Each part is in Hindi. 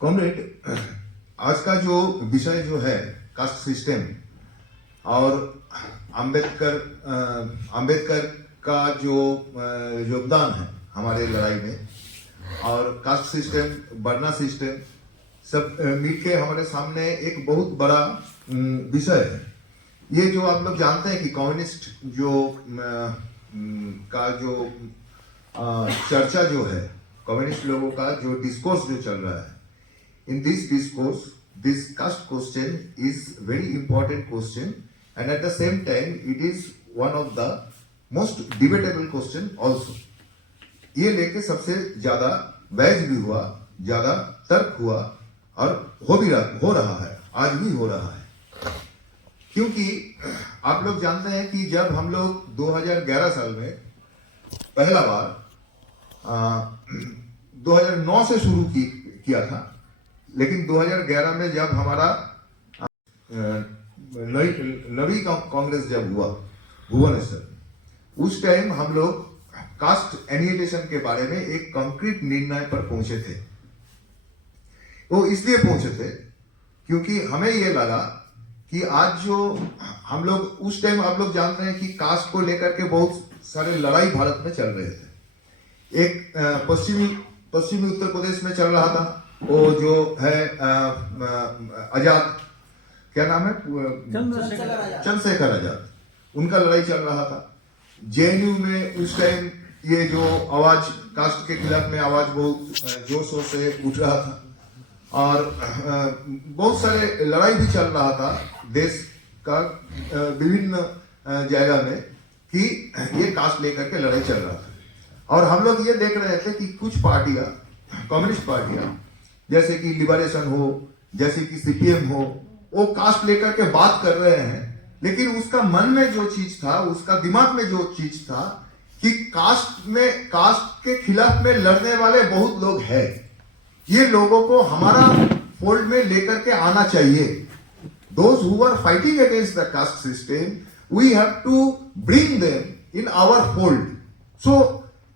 कॉमरेड, आज का जो विषय जो है कास्ट सिस्टम और अंबेडकर का जो योगदान है हमारे लड़ाई में और कास्ट सिस्टम वर्ना सिस्टम सब मिलके हमारे सामने एक बहुत बड़ा विषय है। ये जो आप लोग जानते हैं कि कम्युनिस्ट जो का जो चर्चा जो है कम्युनिस्ट लोगों का जो डिस्कोर्स जो चल रहा है, in this discourse this caste question is very important question and at the same time it is one of the most debatable question also. ये लेके सबसे ज्यादा बहस भी हुआ, ज्यादा तर्क हुआ और हो रहा है, आज भी हो रहा है। क्योंकि आप लोग जानते हैं कि जब हम लोग 2011 साल में पहला बार 2009 से शुरू किया था, लेकिन 2011 में जब हमारा नवी कांग्रेस जब हुआ भुवनेश्वर, उस टाइम हम लोग कास्ट एनिहिलेशन के बारे में एक कंक्रीट निर्णय पर पहुंचे थे। वो इसलिए पहुंचे थे क्योंकि हमें ये लगा कि आज जो हम लोग उस टाइम आप लोग जानते हैं कि कास्ट को लेकर के बहुत सारे लड़ाई भारत में चल रहे थे। एक पश्चिमी उत्तर प्रदेश में चल रहा था, वो जो है आजाद, क्या नाम है, चंद्रशेखर आजाद, उनका लड़ाई चल रहा था। जेएनयू में उस टाइम ये जो आवाज कास्ट के खिलाफ में आवाज बहुत जोर शोर से उठ रहा था और बहुत सारे लड़ाई भी चल रहा था देश का विभिन्न जगह में कि ये कास्ट लेकर के लड़ाई चल रहा था। और हम लोग ये देख रहे थे कि कुछ पार्टियां, कम्युनिस्ट पार्टियां जैसे कि लिबरेशन हो, जैसे कि सीपीएम हो, वो कास्ट लेकर के बात कर रहे हैं, लेकिन उसका मन में जो चीज था, उसका दिमाग में जो चीज था कि कास्ट के खिलाफ में लड़ने वाले बहुत लोग हैं, ये लोगों को हमारा फोल्ड में लेकर के आना चाहिए। Those who are fighting against the caste system, we have to bring them in our fold. So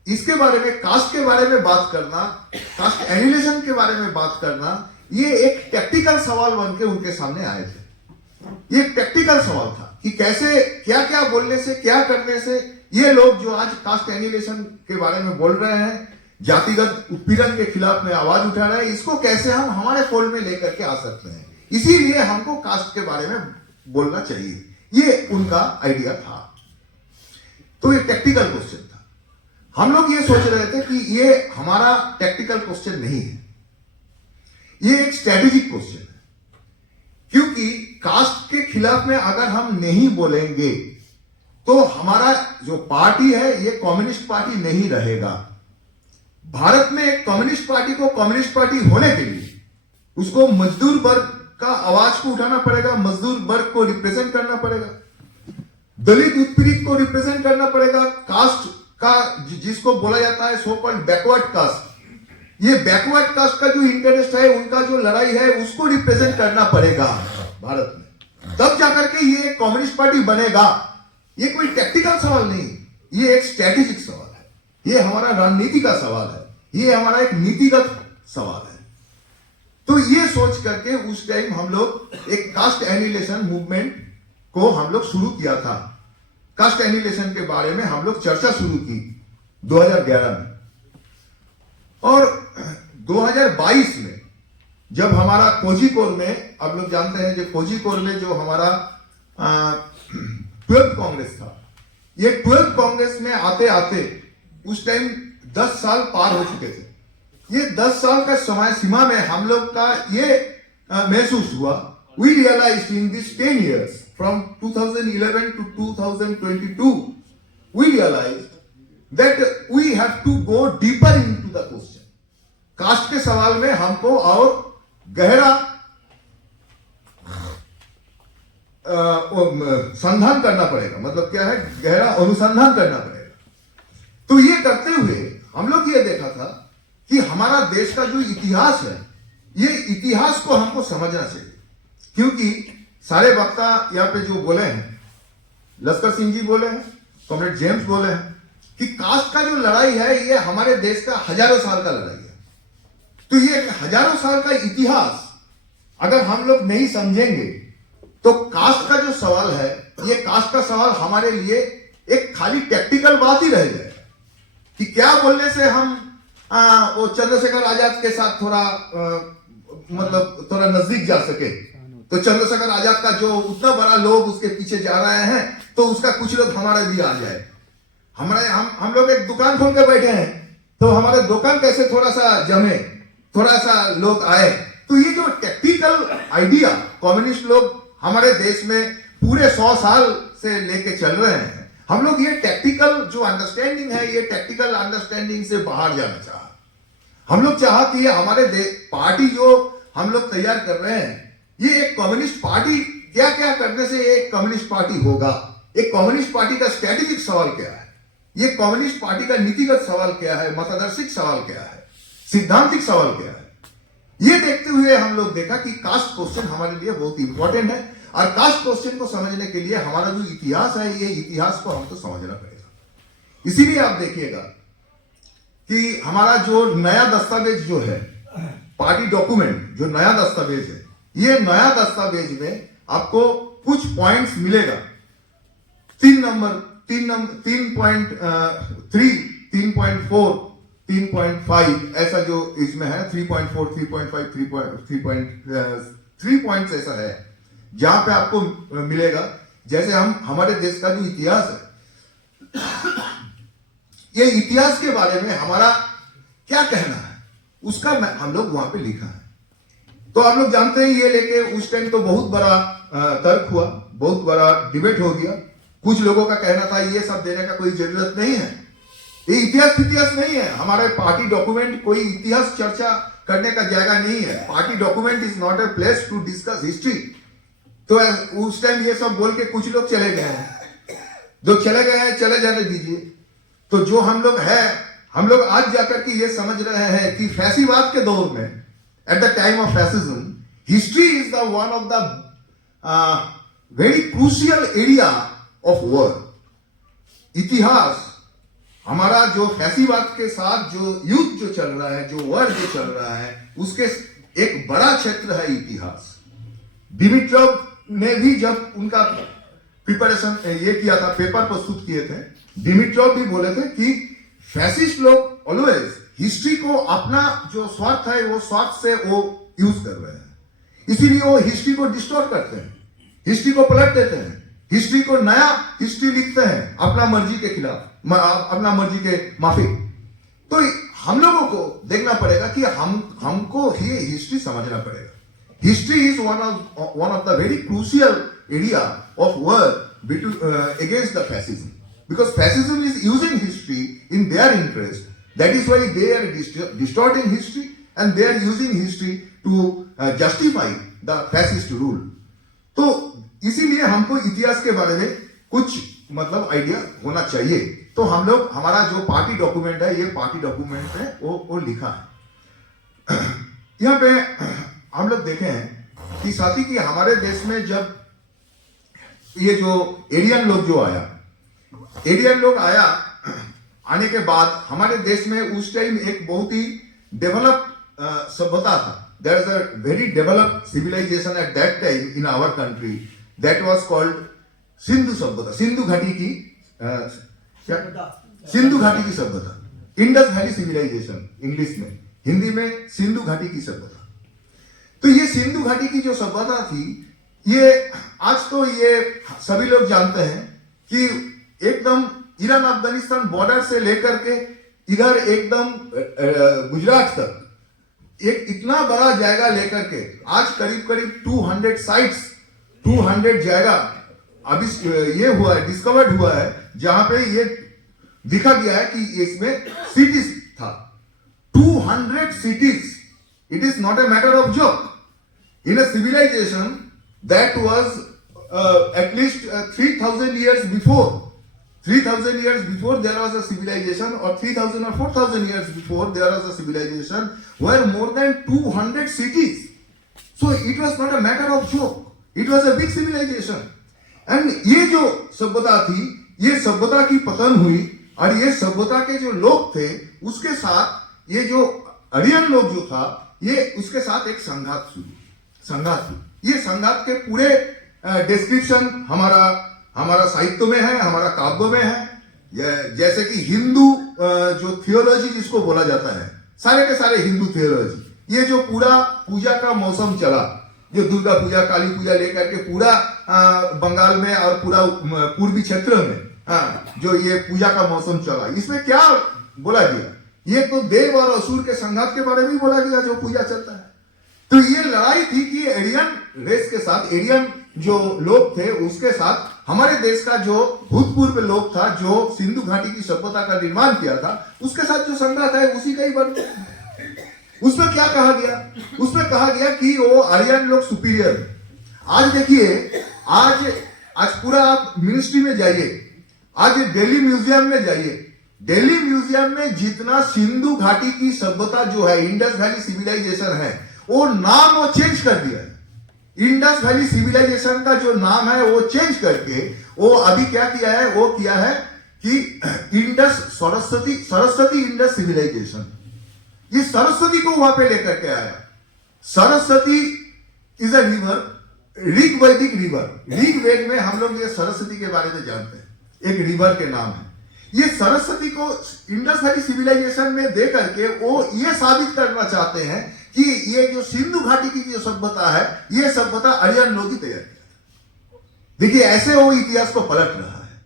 इसके बारे में, कास्ट के बारे में बात करना, कास्ट एनिहिलेशन के बारे में बात करना, ये एक टेक्निकल सवाल बन के उनके सामने आए थे। ये एक टेक्निकल सवाल था कि कैसे, क्या क्या बोलने से, क्या करने से ये लोग जो आज कास्ट एनिहिलेशन के बारे में बोल रहे हैं, जातिगत उत्पीड़न के खिलाफ में आवाज उठा रहे हैं, इसको कैसे हम हमारे फोल्ड में लेकर के आ सकते हैं। इसीलिए हमको कास्ट के बारे में बोलना चाहिए, ये उनका आइडिया था। तो ये टेक्निकल क्वेश्चन था। हम लोग ये सोच रहे थे कि ये हमारा टेक्निकल क्वेश्चन नहीं है, ये एक स्ट्रेटेजिक क्वेश्चन है। क्योंकि कास्ट के खिलाफ में अगर हम नहीं बोलेंगे तो हमारा जो पार्टी है ये कम्युनिस्ट पार्टी नहीं रहेगा। भारत में एक कम्युनिस्ट पार्टी को कम्युनिस्ट पार्टी होने के लिए उसको मजदूर वर्ग का आवाज को उठाना पड़ेगा, मजदूर वर्ग को रिप्रेजेंट करना पड़ेगा, दलित उत्पीड़ित को रिप्रेजेंट करना पड़ेगा, कास्ट का जिसको बोला जाता है सो कॉल्ड बैकवर्ड कास्ट, ये बैकवर्ड कास्ट का जो इंटरेस्ट है, उनका जो लड़ाई है, उसको रिप्रेजेंट करना पड़ेगा भारत में, तब जाकर के ये कम्युनिस्ट पार्टी बनेगा। ये कोई टेक्निकल सवाल नहीं, ये एक स्ट्रेटेजिक सवाल है, ये हमारा रणनीति का सवाल है, ये हमारा एक नीतिगत सवाल है। तो ये सोच करके उस टाइम हम लोग एक कास्ट एनिहिलेशन मूवमेंट को हम लोग शुरू किया था। कास्ट एनिहिलेशन के बारे में हम लोग चर्चा शुरू की 2011 में, और 2022 में जब हमारा कोझिकोड में, आप लोग जानते हैं जो कोझिकोड में जो हमारा 12th कांग्रेस था, ये 12th कांग्रेस में आते आते उस टाइम 10 साल पार हो चुके थे। ये 10 साल का समय सीमा में हम लोग का ये महसूस हुआ, we realized in this 10 years from 2011 to 2022, we realized that we have to go deeper into the question. Caste के सवाल में हमको और गहरा संधान करना पड़ेगा, मतलब क्या है, गहरा अनुसंधान करना पड़ेगा। तो ये करते हुए हम लोग ये देखा था कि हमारा देश का जो इतिहास है, ये इतिहास को हमको समझना चाहिए। क्योंकि सारे वक्ता यहाँ पे जो बोले हैं, लश्कर सिंह जी बोले हैं, कॉमरेड जेम्स बोले हैं कि कास्ट का जो लड़ाई है ये हमारे देश का हजारों साल का लड़ाई है। तो ये हजारों साल का इतिहास अगर हम लोग नहीं समझेंगे तो कास्ट का जो सवाल है, ये कास्ट का सवाल हमारे लिए एक खाली टेक्निकल बात ही रह जाएगा कि क्या बोलने से हम वो चंद्रशेखर आजाद के साथ थोड़ा मतलब थोड़ा नजदीक जा सके। तो चंद्रशेखर आजाद का जो उतना बड़ा लोग उसके पीछे जा रहे हैं, तो उसका कुछ लोग हमारे भी आ जाए। हम लोग एक दुकान खोल के बैठे हैं, तो हमारे दुकान कैसे थोड़ा सा जमे, थोड़ा सा लोग आए। तो ये जो टेक्निकल आइडिया कम्युनिस्ट लोग हमारे देश में पूरे 100 साल से लेके चल रहे हैं, हम लोग ये टेक्निकल जो अंडरस्टैंडिंग है, ये टेक्निकल अंडरस्टैंडिंग से बाहर जाना चाहा। हम लोग चाहा कि ये हमारे पार्टी जो हम लोग तैयार कर रहे हैं, ये एक कम्युनिस्ट पार्टी क्या क्या करने से एक कम्युनिस्ट पार्टी होगा, एक कम्युनिस्ट पार्टी का स्ट्रेटेजिक सवाल क्या है, ये कम्युनिस्ट पार्टी का नीतिगत सवाल क्या है, मतादर्शिक सवाल क्या है, सिद्धांतिक सवाल क्या है। ये देखते हुए हम लोग देखा कि कास्ट क्वेश्चन हमारे लिए बहुत इंपॉर्टेंट है, और कास्ट क्वेश्चन को समझने के लिए हमारा जो इतिहास है, ये इतिहास को हमको समझना पड़ेगा। इसीलिए आप देखिएगा कि हमारा जो नया दस्तावेज जो है, पार्टी डॉक्यूमेंट जो नया दस्तावेज है, ये नया दस्तावेज में आपको कुछ पॉइंट्स मिलेगा। 3.3, 3.4, 3.5 ऐसा जो इसमें है, 3.4, 3.5, 3 पॉइंट्स ऐसा है जहां पे आपको मिलेगा। जैसे हमारे देश का जो इतिहास है, ये इतिहास के बारे में हमारा क्या कहना है, उसका हम लोग वहां पे लिखा है। तो आप लोग जानते हैं, ये लेके उस टाइम तो बहुत बड़ा तर्क हुआ, बहुत बड़ा डिबेट हो गया। कुछ लोगों का कहना था ये सब देने का कोई जरूरत नहीं है, ये इतिहास नहीं है, हमारे पार्टी डॉक्यूमेंट कोई इतिहास चर्चा करने का जगह नहीं है। Party document is not a place to discuss history. तो उस टाइम ये सब बोल के कुछ लोग चले गए हैं, जो चले गए हैं चले जाने दीजिए। तो जो हम लोग है, हम लोग आज जाकर के ये समझ रहे हैं कि फैसीवाद के दौर में, at the time of fascism, history is the one of the very crucial area of world. इतिहास हमारा जो फैसीवाद के साथ जो युद्ध जो चल रहा है, जो वर्ड जो चल रहा है, उसके एक बड़ा क्षेत्र है इतिहास। डिमिट्रोव ने भी जब उनका प्रिपरेशन ये किया था, पेपर प्रस्तुत किए थे, डिमिट्रोव भी बोले थे कि फैसिस्ट लोग ऑलवेज हिस्ट्री को अपना जो स्वार्थ है, वो स्वार्थ से वो यूज कर रहे हैं, इसीलिए वो हिस्ट्री को डिस्टॉर्ट करते हैं, हिस्ट्री को पलट देते हैं, हिस्ट्री को नया हिस्ट्री लिखते हैं अपना मर्जी के खिलाफ, अपना मर्जी के माफिक। तो हम लोगों को देखना पड़ेगा कि हमको ये हिस्ट्री समझना पड़ेगा। History is one of the very crucial area of work against the fascism, because fascism is using history in their interest. That is why they are distorting history and they are using history to justify the fascist rule. तो इसीलिए हमको इतिहास के बारे में कुछ मतलब आइडिया होना चाहिए। तो हम लोग, हमारा जो पार्टी डॉक्यूमेंट है, ये पार्टी डॉक्यूमेंट है, वो लिखा है। यहाँ पे हम लोग देखे हैं कि साथी कि हमारे देश में जब ये जो एरियन लोग जो आया, एरियन लोग आने के बाद हमारे देश में उस टाइम एक बहुत ही डेवलप सभ्यता था। There is a very developed civilization at that time in our country that was called Sindhu सभ्यता, सिंधु घाटी की सिंधु घाटी की सभ्यता, इंडस वैली सिविलाइजेशन इंग्लिश में, हिंदी में सिंधु घाटी की सभ्यता। तो ये सिंधु घाटी की जो सभ्यता थी, ये आज तो ये सभी लोग जानते हैं कि एकदम ईरान अफगानिस्तान बॉर्डर से लेकर के इधर एकदम गुजरात तक एक इतना बड़ा जायगा लेकर के आज करीब करीब 200 साइट्स, 200 जगह अभी ये हुआ है, डिस्कवर्ड हुआ है, जहां पे ये दिखा गया है कि इसमें सिटीज था, 200 cities. It is not a matter of joke. In a civilization that was at least 3,000 years before, 3,000 years before there was a civilization, or 3,000 or 4,000 years before there was a civilization where more than 200 cities. So it was not a matter of joke. It was a big civilization. And ये जो सभ्यता थी, ये सभ्यता की पतन हुई, और ये सभ्यता के जो लोग थे उसके साथ ये जो आर्यन लोग जो था, ये उसके साथ एक संघात हुई। ये संघात के पूरे डिस्क्रिप्शन हमारा साहित्य में है, हमारा काव्य में है। जैसे कि हिंदू जो थियोलॉजी जिसको बोला जाता है, सारे के सारे हिंदू थियोलॉजी, ये जो पूरा पूजा का मौसम चला, जो दुर्गा पूजा, काली पूजा लेकर के पूरा बंगाल में और पूरा पूर्वी क्षेत्र में जो ये पूजा का मौसम चला, इसमें क्या बोला गया? ये तो देव और असुर के संघात के बारे में बोला गया जो पूजा चलता है। तो ये लड़ाई थी कि एरियन रेस के साथ, एरियन जो लोग थे उसके साथ हमारे देश का जो भूतपूर्व लोग था, जो सिंधु घाटी की सभ्यता का निर्माण किया था, उसके साथ जो संघात है उसी का ही वर्णन है। उसमें क्या कहा गया? उसमें कहा गया कि वो आर्यन लोग सुपीरियर है। आज देखिए, आज पूरा आप मिनिस्ट्री में जाइए, आज दिल्ली म्यूजियम में जाइए, दिल्ली म्यूजियम में जितना सिंधु घाटी की सभ्यता जो है, इंडस वैली सिविलाइजेशन है, वो नाम वो चेंज कर दिया है। इंडस वैली सिविलाइजेशन का जो नाम है वो चेंज करके वो अभी क्या किया है? वो किया है कि इंडस सरस्वती इंडस सिविलाइजेशन। ये सरस्वती को वहां पे लेकर के आया। Saraswati is a river, Rig वैदिक रिवर। ऋग वेद में हम लोग ये सरस्वती के बारे में जानते हैं, एक रिवर के नाम है। ये सरस्वती को इंडस वैली सिविलाइजेशन में दे करके वो ये साबित करना चाहते हैं कि ये जो सिंधु घाटी की जो सभ्यता है, ये सभ्यता आर्यन लोग ही तैयार किया। देखिए, ऐसे वो इतिहास को पलट रहा है,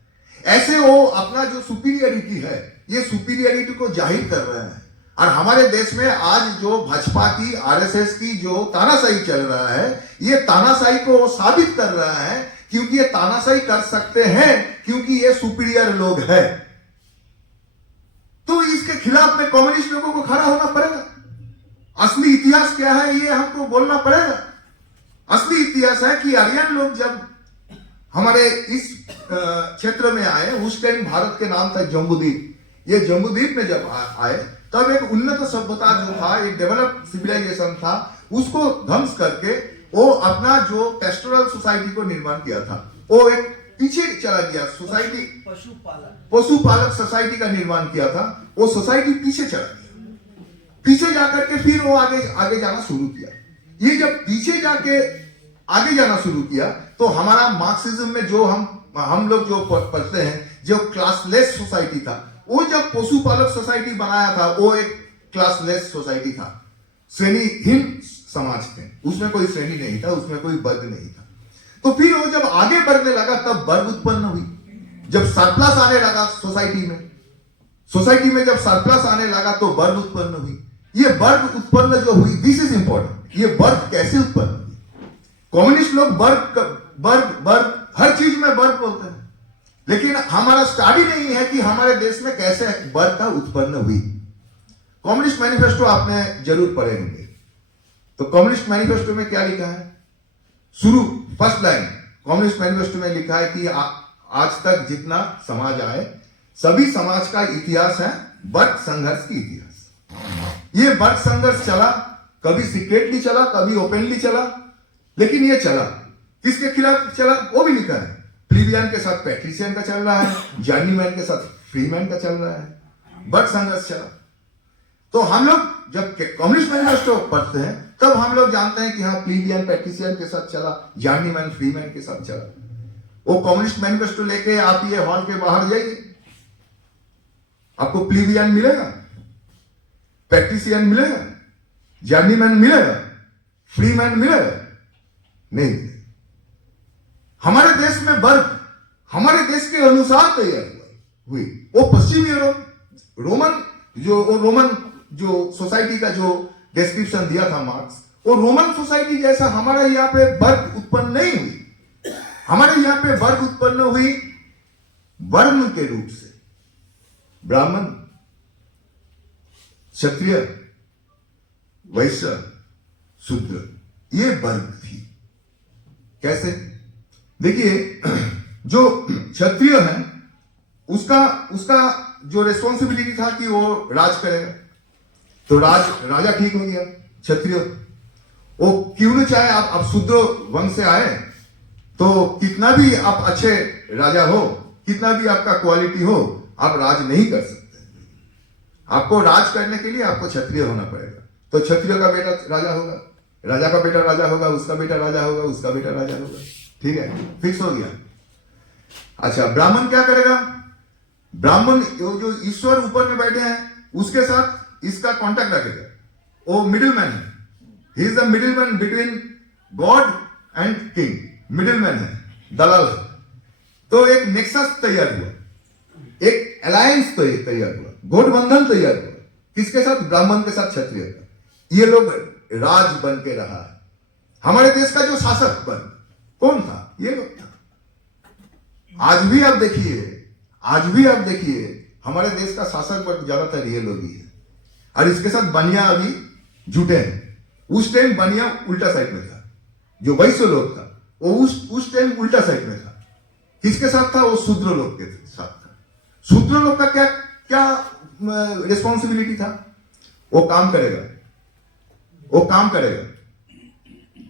ऐसे वो अपना जो सुपीरियरिटी है, ये सुपीरियरिटी को जाहिर कर रहे हैं। और हमारे देश में आज जो भाजपा की, आरएसएस की जो तानाशाही चल रहा है, ये तानाशाही को वो साबित कर रहा है, क्योंकि ये तानाशाही कर सकते हैं क्योंकि ये सुपीरियर लोग हैं। तो इसके खिलाफ में कम्युनिस्ट लोगों को खड़ा होना पड़ेगा। असली इतिहास क्या है ये हमको बोलना पड़ेगा। असली इतिहास है कि आर्यन लोग जब हमारे इस क्षेत्र में आए, उस टाइम भारत के नाम था जम्बूद्वीप। ये जम्बूद्वीप में जब आए, तब एक उन्नत सभ्यता जो था, एक डेवलप्ड सिविलाइजेशन था, उसको ध्वंस करके वो अपना जो पेस्टोरल सोसाइटी को निर्माण किया था, वो एक पीछे चला गया। सोसाइटी पशुपालक सोसाइटी का निर्माण किया था, वो सोसाइटी पीछे चला गया। पीछे जाकर के फिर वो आगे जाना शुरू किया। ये जब पीछे जाके आगे जाना शुरू किया, तो हमारा मार्क्सिज्म में जो हम लोग जो पढ़ते हैं, जो क्लासलेस सोसाइटी था, वो जब पशुपालक सोसाइटी बनाया था, वो एक क्लासलेस सोसाइटी था, श्रेणीहीन समाज थे, उसमें कोई श्रेणी नहीं था, उसमें कोई वर्ग नहीं था। तो फिर वो जब आगे बढ़ने लगा, तब वर्ग उत्पन्न हुई। जब सरप्लस आने लगा सोसाइटी में जब सरप्लस आने लगा, तो वर्ग उत्पन्न हुई। ये वर्ग उत्पन्न जो हुई, दिस इज इंपॉर्टेंट। ये वर्ग कैसे उत्पन्न हुई? कम्युनिस्ट लोग वर्ग हर चीज में वर्ग बोलते हैं, लेकिन हमारा स्टडी नहीं है कि हमारे देश में कैसे वर्ग का उत्पन्न हुई। कम्युनिस्ट मैनिफेस्टो आपने जरूर पढ़े होंगे। तो कम्युनिस्ट मैनिफेस्टो में क्या लिखा है? शुरू फर्स्ट लाइन कम्युनिस्ट मैनिफेस्टो में लिखा है कि आज तक जितना समाज आए, सभी समाज का इतिहास है वर्ग संघर्ष की इतिहास। ये वर्ग संघर्ष चला, कभी सीक्रेटली चला, कभी ओपनली चला, लेकिन ये चला। किसके खिलाफ चला वो भी लिखा है। प्लीबियन के साथ पैट्रिशियन का चल रहा है, जर्नीमैन के साथ फ्रीमैन का चल रहा है, वर्ग संघर्ष चला। तो हम लोग जब कम्युनिस्ट मैनिफेस्टो पढ़ते हैं, तब हम लोग जानते हैं कि हाँ, प्लीबियन पैट्रिशियन के साथ चला, जर्नीमैन फ्रीमैन के साथ चला। वो कम्युनिस्ट मैनिफेस्टो लेके आप ये हॉल के बाहर जाइए, आपको प्लीबियन मिलेगा, पैट्रिशियन मिलेगा, जर्नीमैन मिलेगा, फ्रीमैन मिलेगा? नहीं। हमारे देश में वर्ग हमारे देश के अनुसार तैयार हुई। वो पश्चिमी यूरोप रोमन जो सोसाइटी का जो डिस्क्रिप्शन दिया था मार्क्स, वो रोमन सोसाइटी जैसा हमारे यहाँ पे वर्ग उत्पन्न नहीं हुई। हमारे यहाँ पे वर्ग उत्पन्न हुई वर्ण के रूप से। ब्राह्मण, क्षत्रिय, वैश्य, शूद्र, ये वर्ग थी। कैसे? देखिए, जो क्षत्रिय है उसका जो रिस्पॉन्सिबिलिटी था कि वो राज करेगा, तो राजा ठीक हो गया क्षत्रिय। वो क्यों न चाहे आप शूद्र वंश से आए, तो कितना भी आप अच्छे राजा हो, कितना भी आपका क्वालिटी हो, आप राज नहीं कर सकते। आपको राज करने के लिए आपको क्षत्रिय होना पड़ेगा। तो क्षत्रिय का बेटा राजा होगा, राजा का बेटा राजा होगा, उसका बेटा राजा होगा, उसका बेटा राजा होगा। ठीक है, फिक्स हो गया। अच्छा, ब्राह्मण क्या करेगा? ब्राह्मण जो ईश्वर ऊपर में बैठे हैं उसके साथ इसका कांटेक्ट रखेगा। वो मिडिल मैन है, he is the middle man between God and king, middle man है, दलाल है। तो एक नेक्सस तैयार हुआ, एक अलायंस तैयार हुआ, गठबंधन तैयार हुआ। किसके साथ? ब्राह्मण के साथ क्षत्रिय का। ये लोग राज बन के रहा है। हमारे देश का जो शासक बन कौन था? ये लोग था। आज भी आप देखिए हमारे देश का शासक बन ज्यादातर ये लोग ही है। और इसके साथ बनिया अभी जुटे हैं। उस टाइम बनिया उल्टा साइड में था, जो वैश्य लोग था वो उस टाइम उल्टा साइड में था। किसके साथ था? वो शूद्र लोग के साथ था। शूद्र लोग का क्या रिस्पॉन्सिबिलिटी था? वो काम करेगा,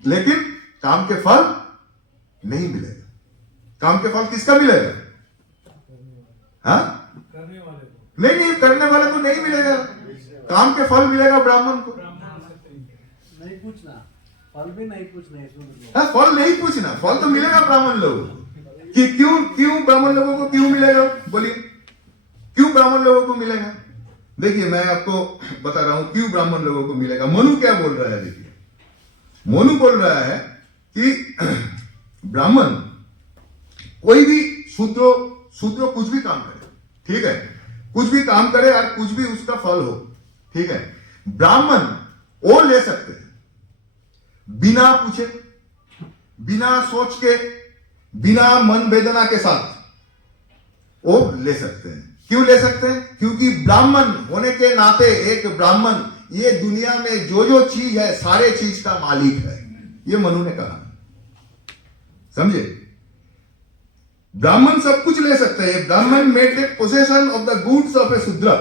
लेकिन काम के फल नहीं मिलेगा। काम के फल किसका मिलेगा? हाँ, नहीं, करने वाले को नहीं मिलेगा। काम के फल मिलेगा ब्राह्मण को। नहीं पूछना, फल भी नहीं पूछना। हाँ, फल नहीं पूछना, फल तो मिलेगा ब्राह्मण लोगों को। कि क्यों ब्राह्मण लोगों को क्यों मिलेगा? बोलिए, क्यों ब्राह्मण लोगों को मिलेगा? देखिए, मैं आपको बता रहा हूं क्यों ब्राह्मण लोगों को मिलेगा। मनु क्या बोल रहा है? देखिए, मनु बोल रहा है कि ब्राह्मण कोई भी शूद्र कुछ भी काम करे, ठीक है, कुछ भी काम करे और कुछ भी उसका फल हो, ठीक है। ब्राह्मण वो ले सकते हैं बिना पूछे, बिना सोच के, बिना मन वेदना के साथ वो ले सकते हैं। क्यों ले सकते हैं? क्योंकि ब्राह्मण होने के नाते एक ब्राह्मण ये दुनिया में जो चीज है सारे चीज का मालिक है। ये मनु ने कहा, समझे? ब्राह्मण सब कुछ ले सकते हैं। Brahmin made the possession of the goods of a Shudra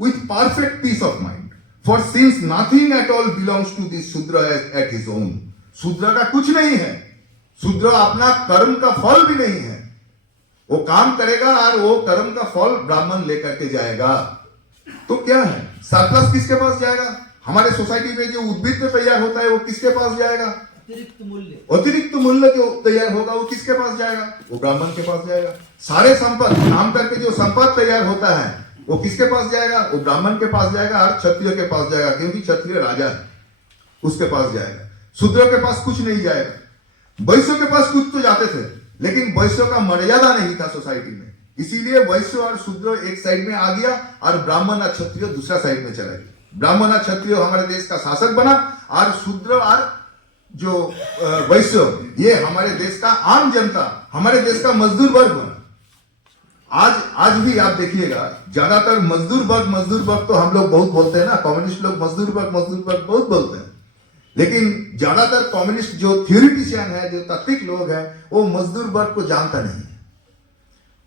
with perfect peace of mind, for since nothing at all belongs to this Shudra at his own. Shudra का कुछ नहीं है, शूद्र अपना कर्म का फल भी नहीं है। वो काम करेगा और वो कर्म का फल ब्राह्मण लेकर के जाएगा। तो क्या है? सरप्लस किसके पास जाएगा? हमारे सोसाइटी में जो उद्भिद तैयार होता है वो किसके पास जाएगा? अतिरिक्त मूल्य जो तैयार होगा वो किसके पास जाएगा? वो ब्राह्मण के पास जाएगा। सारे संपद काम करके जो संपद तैयार होता है वो किसके पास जाएगा? वो ब्राह्मण के पास जाएगा और क्षत्रिय के पास जाएगा, क्योंकि क्षत्रिय राजा है, उसके पास जाएगा। शूद्र के पास कुछ नहीं जाएगा। वैश्य के पास कुछ तो जाते थे, लेकिन वैश्य का मर्यादा नहीं था सोसाइटी में, इसीलिए वैश्य और शूद्र एक साइड में आ गया और ब्राह्मण और क्षत्रिय दूसरा साइड में चला गया। ब्राह्मण और क्षत्रिय हमारे देश का शासक बना और शूद्र और जो वैश्य ये हमारे देश का आम जनता, हमारे देश का मजदूर वर्ग बना। आज भी आप देखिएगा ज्यादातर मजदूर वर्ग तो हम लोग बहुत बोलते हैं ना, कम्युनिस्ट लोग मजदूर वर्ग बहुत बोलते हैं, लेकिन ज्यादातर कम्युनिस्ट जो थ्योरिटिशियन है, जो तात्विक लोग हैं, वो मजदूर वर्ग को जानता नहीं है।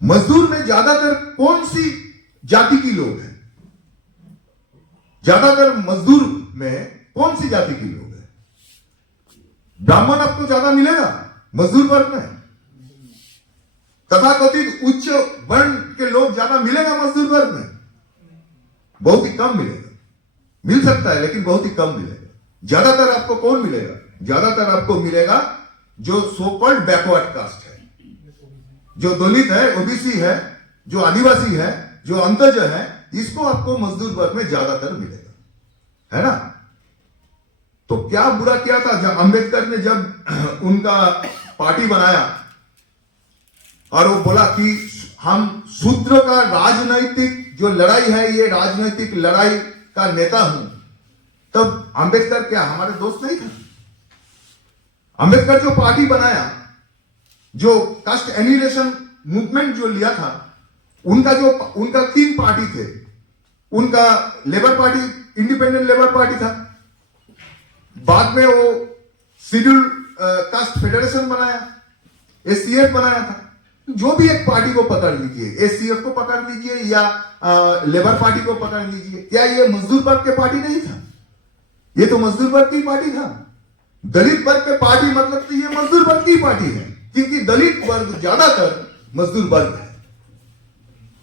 मजदूर में ज्यादातर कौन सी जाति की लोग हैं? ज्यादातर मजदूर में कौन सी जाति की लोग हैं? ब्राह्मण आपको ज्यादा मिलेगा मजदूर वर्ग में, तथाकथित उच्च वर्ण के लोग ज्यादा मिलेगा मजदूर वर्ग में? बहुत ही कम मिलेगा। मिल सकता है लेकिन बहुत ही कम मिलेगा। ज्यादातर आपको कौन मिलेगा? ज्यादातर आपको मिलेगा जो सो कॉल्ड बैकवर्ड कास्ट है, जो दलित है, ओबीसी है, जो आदिवासी है, जो अंतज है, इसको आपको मजदूर वर्ग में ज्यादातर मिलेगा, है ना। तो क्या बुरा किया था जब अंबेडकर ने जब उनका पार्टी बनाया और वो बोला कि हम शूद्र का राजनैतिक जो लड़ाई है, ये राजनैतिक लड़ाई का नेता हूं, तब अंबेडकर क्या हमारे दोस्त नहीं था? अंबेडकर जो पार्टी बनाया, जो कास्ट एनिलेशन मूवमेंट जो लिया था, उनका 3 पार्टी थे। उनका labour party, independent labour party था, बाद में वो शेड्यूल कास्ट फेडरेशन बनाया, एससीएफ बनाया था। जो भी एक पार्टी को पकड़ लीजिए, एससीएफ को पकड़ लीजिए या लेबर पार्टी को पकड़ लीजिए, क्या ये मजदूर वर्ग के पार्टी नहीं था? ये तो मजदूर वर्ग की पार्टी था। दलित वर्ग के पार्टी मतलब तो ये मजदूर वर्ग की पार्टी है, क्योंकि दलित वर्ग ज्यादातर मजदूर वर्ग है।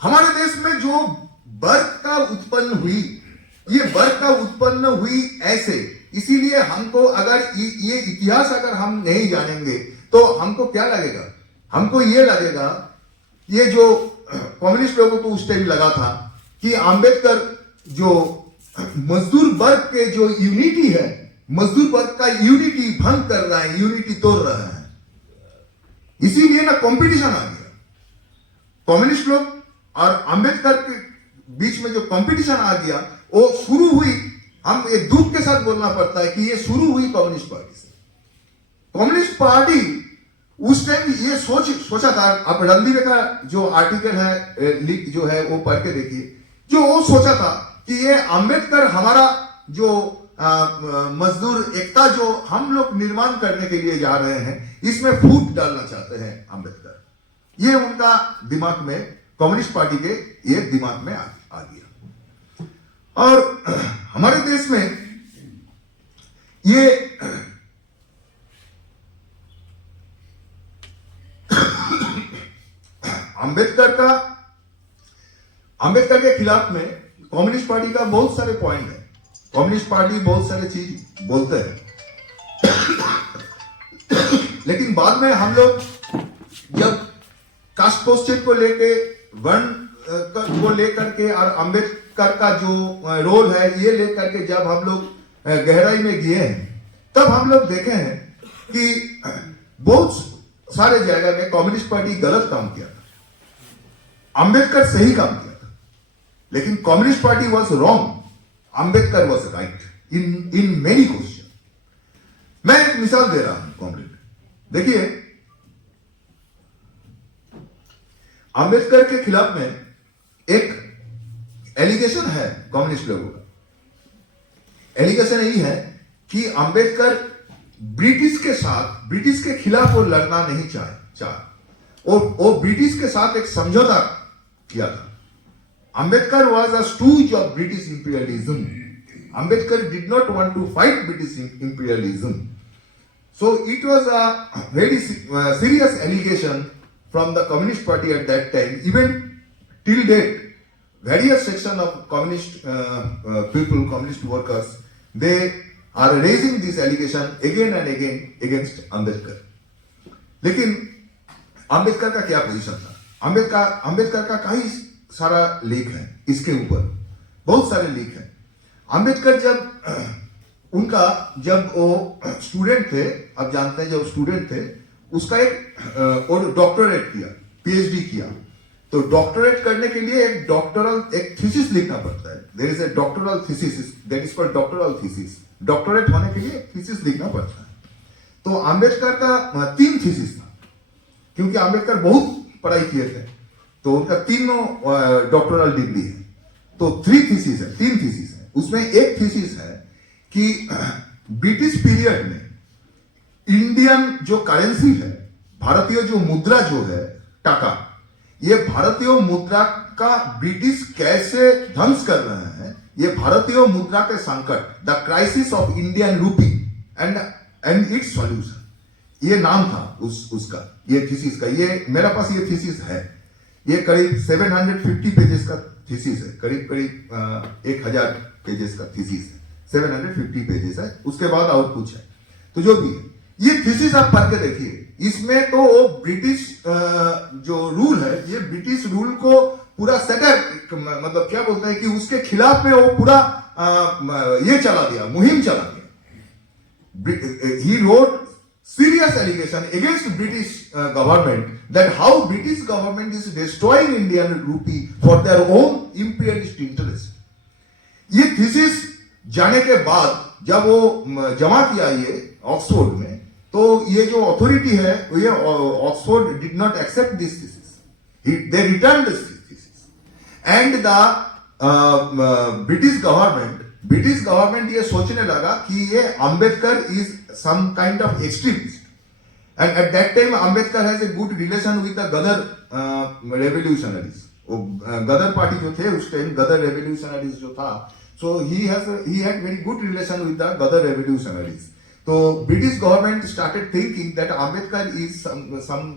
हमारे देश में जो वर्ग का उत्पन्न हुई ये वर्ग का उत्पन्न हुई ऐसे, इसीलिए हमको अगर ये इतिहास अगर हम नहीं जानेंगे तो हमको क्या लगेगा, हमको ये लगेगा, ये जो कम्युनिस्ट लोगों को उस टाइम लगा था कि अंबेडकर जो मजदूर वर्ग के जो यूनिटी है, मजदूर वर्ग का यूनिटी भंग कर रहा है, यूनिटी तोड़ रहा है, इसीलिए ना कंपटीशन आ गया। कम्युनिस्ट लोग और अंबेडकर के बीच में जो कंपटीशन आ गया वो शुरू हुई, हम एक दुख के साथ बोलना पड़ता है कि ये शुरू हुई कम्युनिस्ट पार्टी से। कम्युनिस्ट पार्टी उस टाइम ये सोचा था, अब रणदीप का जो आर्टिकल है जो है वो पढ़ के देखिए, जो वो सोचा था कि ये अंबेडकर हमारा जो मजदूर एकता जो हम लोग निर्माण करने के लिए जा रहे हैं, इसमें फूट डालना चाहते हैं अंबेडकर। ये उनका दिमाग में, कम्युनिस्ट पार्टी के ये दिमाग में आ गया। और हमारे देश में ये अंबेडकर के खिलाफ में कम्युनिस्ट पार्टी का बहुत सारे पॉइंट है। कम्युनिस्ट पार्टी बहुत सारे चीज बोलते हैं, लेकिन बाद में हम लोग जब कास्ट पोस्टेज को लेके, वर्ण को लेकर के और अंबेडकर का जो रोल है ये लेकर के जब हम लोग गहराई में गए हैं, तब हम लोग देखे हैं कि बहुत सारे जगह में कम्युनिस्ट पार्टी गलत काम किया था, अंबेडकर सही काम किया था, लेकिन communist party was wrong, Ambedkar was right in many question. मैं एक मिसाल दे रहा हूं कॉमरेड, देखिए अंबेडकर के खिलाफ में एक एलिगेशन है कम्युनिस्ट लोगों का। एलिगेशन यही है कि अंबेडकर ब्रिटिश के खिलाफ वो लड़ना नहीं चाह वो ब्रिटिश के साथ एक समझौता किया था। Ambedkar was a stooge of British imperialism. Ambedkar did not want to fight British imperialism. So it was a very serious allegation from the Communist Party at that time. Even till date, various sections of communist people, communist workers, they are raising this allegation again and again against Ambedkar. लेकिन अंबेडकर का क्या पोजीशन था? अंबेडकर का कई सारा लेख है इसके ऊपर, बहुत सारे लेख हैं। अंबेडकर जब वो स्टूडेंट थे, आप जानते हैं जब स्टूडेंट थे, उसका एक डॉक्टरेट किया, पीएचडी किया। तो डॉक्टरेट करने के लिए एक थीसिस लिखना पड़ता है। There is a doctoral thesis, that is called doctoral thesis. Doctorate होने के लिए एक थीसिस लिखना पड़ता है। तो अंबेडकर का 3 थीसिस था, क्योंकि अंबेडकर बहुत पढ़ाई किए थे, तो उनका 3 डॉक्टरल डिग्री है। तो 3 थीसिस है। उसमें एक थीसिस है कि ब्रिटिश पीरियड में इंडियन जो करेंसी है, भारतीय जो मुद्रा जो है टाका, ये भारतीय मुद्रा का ब्रिटिश कैसे ध्वंस कर रहे हैं, ये भारतीय मुद्रा के संकट, the crisis of Indian rupee and it's solution, ये नाम था उसका, ये थीसिस का। ये मेरे पास ये थीसिस है, ये करीब 750 पेजेस का थीसिस है, करीब 1000 पेजेस का थीसिस है, 750 पेजेस है। उसके बाद और कुछ है, तो जो भी है, ये थीसिस आप पढ़ के देखिए। इसमें तो वो ब्रिटिश जो रूल है, ये ब्रिटिश रूल को पूरा सेटर, मतलब क्या बोलते हैं कि उसके खिलाफ में वो पूरा ये चला दिया, मुहिम चला दिया। He wrote serious allegation against British government that how British government is destroying Indian rupee for their own imperialist interest. ये थीसिस जाने के बाद जब वो जमा किया ये ऑक्सफोर्ड में, तो ये जो अथॉरिटी है, ये Oxford did not accept this thesis, they return this thesis, and the British government ये सोचने लगा कि ये Ambedkar is some kind of extremist, and at that time Ambedkar has a good relation with the Ghadar revolutionaries. Ghadar party जो थे उस टाइम, गदर रेवोल्यूशनरीज जो था, so he had very good relation with the Ghadar revolutionaries. तो British government started thinking that Ambedkar is some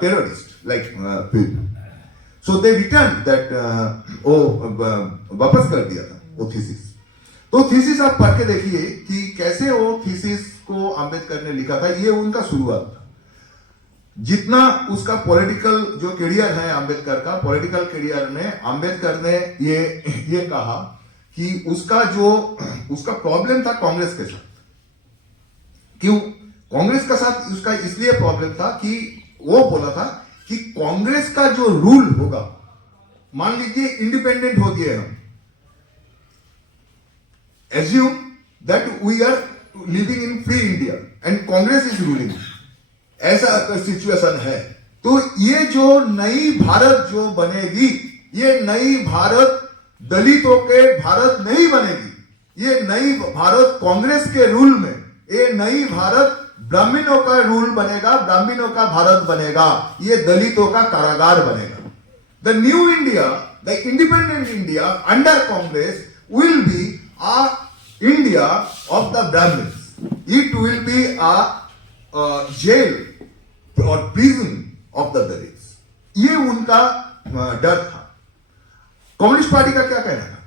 terrorist like people, so they return that, वो वापस कर दिया था वो थीसिस। तो थीसिस आप पढ़ के देखिए कि कैसे वो थीसिस को अंबेडकर ने लिखा था। ये उनका शुरुआत था। जितना उसका पॉलिटिकल जो करियर है अंबेडकर का, पॉलिटिकल करियर में अंबेडकर ने ये कहा कि उसका प्रॉब्लम था कांग्रेस के साथ। क्यों कांग्रेस के साथ उसका इसलिए प्रॉब्लम था कि वो बोला था कि कांग्रेस का जो रूल होगा, मान लीजिए इंडिपेंडेंट हो गए हम, assume that we are living in free India and Congress is ruling, ऐसा अगर सिचुएशन है तो ये जो नई भारत जो बनेगी, ये नई भारत दलितों के भारत नहीं बनेगी। ये नई भारत कांग्रेस के रूल में, ये नई भारत ब्राह्मणों का रूल बनेगा, ब्राह्मणों का भारत बनेगा, ये दलितों का कारागार बनेगा। The new India, the independent India under Congress will be a India of the Brahmins. It will be a jail or prison of the Dalits. ये उनका डर था। कम्युनिस्ट पार्टी का क्या कहना था?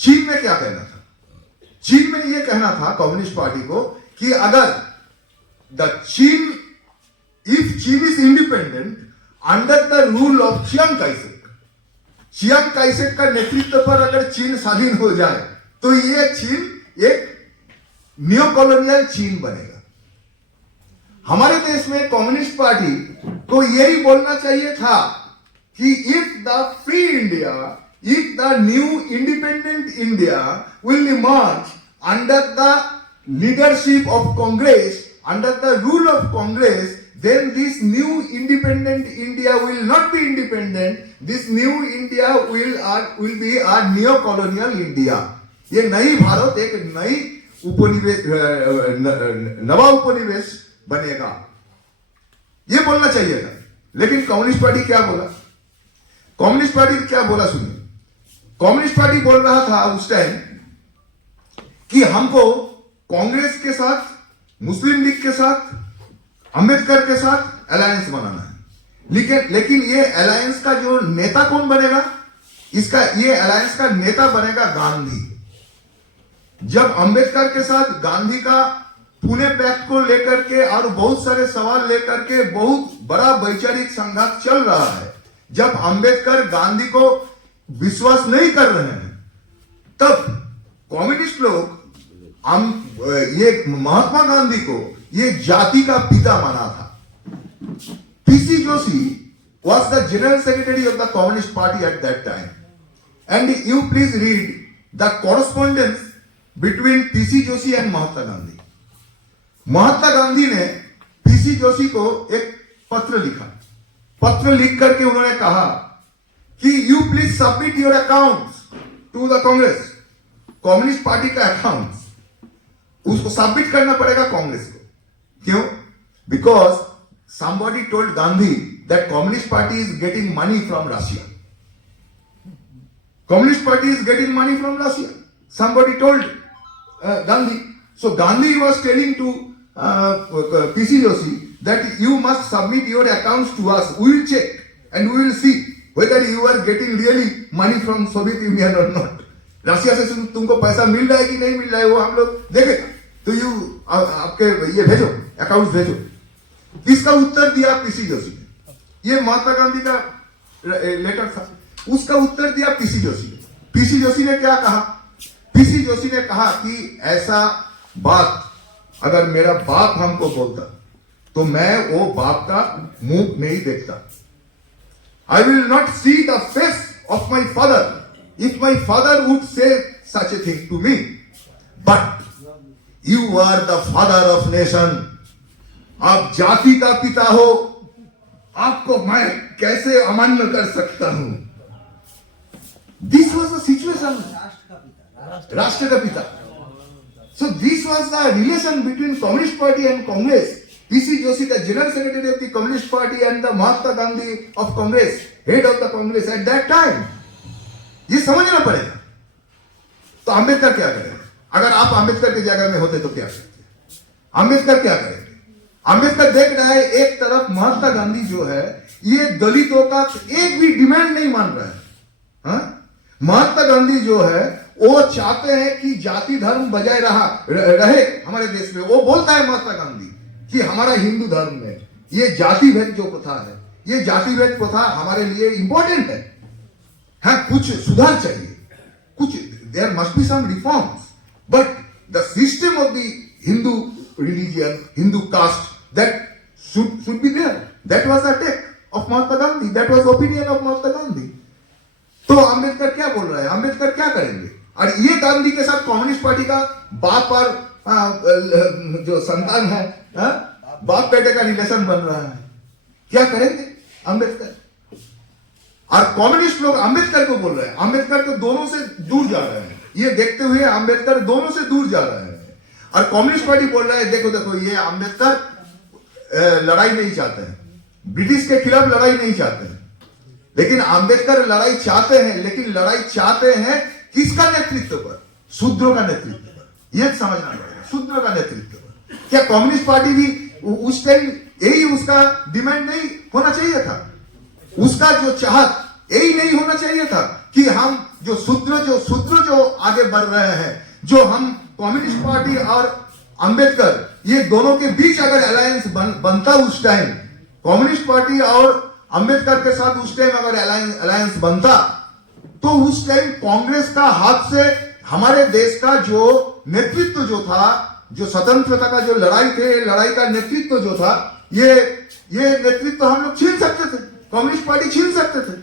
चीन में क्या कहना था? चीन में ये कहना था कम्युनिस्ट पार्टी को कि अगर if China is independent under the rule of Chiang Kai-shek, Chiang Kai shek का नेतृत्व पर अगर चीन स्वाधीन हो जाए तो ये चीन एक न्यू कॉलोनियल चीन बनेगा। हमारे देश में कम्युनिस्ट पार्टी को यही बोलना चाहिए था कि if the free India, if the new independent India will emerge under the leadership of Congress, under the rule of Congress, then this new independent India will not be independent. This new India will be a neo-colonial India. ये नई भारत एक नई उपनिवेश, नवा उपनिवेश बनेगा, ये बोलना चाहिए था। लेकिन कम्युनिस्ट पार्टी क्या बोला? कम्युनिस्ट पार्टी क्या बोला सुनिए। कम्युनिस्ट पार्टी बोल रहा था उस टाइम कि हमको कांग्रेस के साथ, मुस्लिम लीग के साथ, अंबेडकर के साथ अलायंस बनाना है। लेकिन ये अलायंस का जो नेता कौन बनेगा? ये अलायंस का नेता बनेगा गांधी। जब अंबेडकर के साथ गांधी का पुणे पैक्ट को लेकर के और बहुत सारे सवाल लेकर के बहुत बड़ा वैचारिक संघात चल रहा है, जब अंबेडकर गांधी को विश्वास नहीं कर रहे हैं, तब कम्युनिस्ट लोग ये महात्मा गांधी को ये जाति का पिता माना था। PC Joshi was the general secretary of the Communist Party at that time, and you please read the correspondence between PC Joshi and Mahatma Gandhi. Mahatma Gandhi ने पीसी जोशी को एक पत्र लिखा। पत्र लिख करके उन्होंने कहा कि you please submit your accounts to the Congress, communist party का अकाउंट्स उसको सबमिट करना पड़ेगा कांग्रेस को। क्यों? Because somebody told Gandhi that Communist Party is getting money from Russia. Communist Party is getting money from Russia. Somebody told Gandhi. So Gandhi was telling to PC Joshi that you must submit your accounts to us. We will check and we will see whether you are getting really money from Soviet Union or not. Russia से तुमको पैसा मिल रहा है कि नहीं मिल रहा है वो हम लोग देखेगा। तो आपके ये भेजो, अकाउंट भेजो। इसका उत्तर दिया पीसी जोशी ने। ये महात्मा गांधी का लेटर था, उसका उत्तर दिया पीसी जोशी ने। पीसी जोशी ने क्या कहा? पीसी जोशी ने कहा कि ऐसा बात अगर मेरा बाप हमको बोलता तो मैं वो बाप का मुंह नहीं देखता। I will not see the face of my father if my father would say such a thing to me. But you are the father of nation. आप जाति का पिता हो, आपको मैं कैसे अमान्य कर सकता हूं? This was the situation. राष्ट्र का पिता। So this was the relation between Communist Party and Congress. PC Joshi, the General Secretary of the Communist Party, and the Mahatma Gandhi of Congress, head of the Congress at that time. ये समझना पड़ेगा। तो अंबेडकर क्या करेंगे? अगर आप अंबेडकर की जगह में होते तो क्या करते? अंबेडकर क्या करेंगे? अंबेडकर देख रहा है एक तरफ महात्मा गांधी जो है ये दलितों का एक भी डिमांड नहीं मान रहा है। महात्मा गांधी जो है वो चाहते हैं कि जाति धर्म बजाय रहे हमारे देश में। वो बोलता है महात्मा गांधी कि हमारा हिंदू धर्म में ये जाति भेद जो प्रथा है, ये जाति भेद प्रथा हमारे लिए इंपॉर्टेंट है। हाँ, कुछ सुधार चाहिए, कुछ there must be some reforms, but the system of the Hindu religion, Hindu caste, that should be there. That was the attack of Mahatma Gandhi. That was opinion of Mahatma Gandhi. तो अम्बेडकर क्या बोल रहा है, अम्बेडकर क्या करेंगे? और ये गांधी के साथ कम्युनिस्ट पार्टी का बाप और जो संतान है, बाप बेटे का रिलेशन बन रहा है। क्या करेंगे अम्बेडकर? और कम्युनिस्ट लोग अम्बेडकर को बोल रहे हैं, अम्बेडकर को दोनों से दूर जा रहे हैं। ये देखते हुए अम्बेडकर दोनों से दूर जा रहे हैं। और कम्युनिस्ट पार्टी बोल रहा है, देखो देखो, ये अम्बेडकर लड़ाई नहीं चाहते हैं, ब्रिटिश के खिलाफ लड़ाई नहीं चाहते हैं, लेकिन अंबेडकर लड़ाई चाहते हैं, लेकिन लड़ाई चाहते हैं किसका नेतृत्व पर? शूद्रों का नेतृत्व पर। यह समझना पड़ेगा, शूद्रों का नेतृत्व पर। क्या कम्युनिस्ट पार्टी भी उस टाइम यही उसका डिमांड नहीं होना चाहिए था? उसका जो चाहत यही नहीं होना चाहिए था कि हम जो शूद्र जो आगे बढ़ रहे हैं, जो हम कम्युनिस्ट पार्टी और अंबेडकर ये दोनों के बीच अगर अलायंस बनता उस टाइम, कम्युनिस्ट पार्टी और अंबेडकर के साथ उस टाइम अगर अलायंस बनता, तो उस टाइम कांग्रेस का हाथ से हमारे देश का जो नेतृत्व जो था, जो स्वतंत्रता का जो लड़ाई का नेतृत्व जो था, ये नेतृत्व हम लोग छीन सकते थे, कम्युनिस्ट पार्टी छीन सकते थे।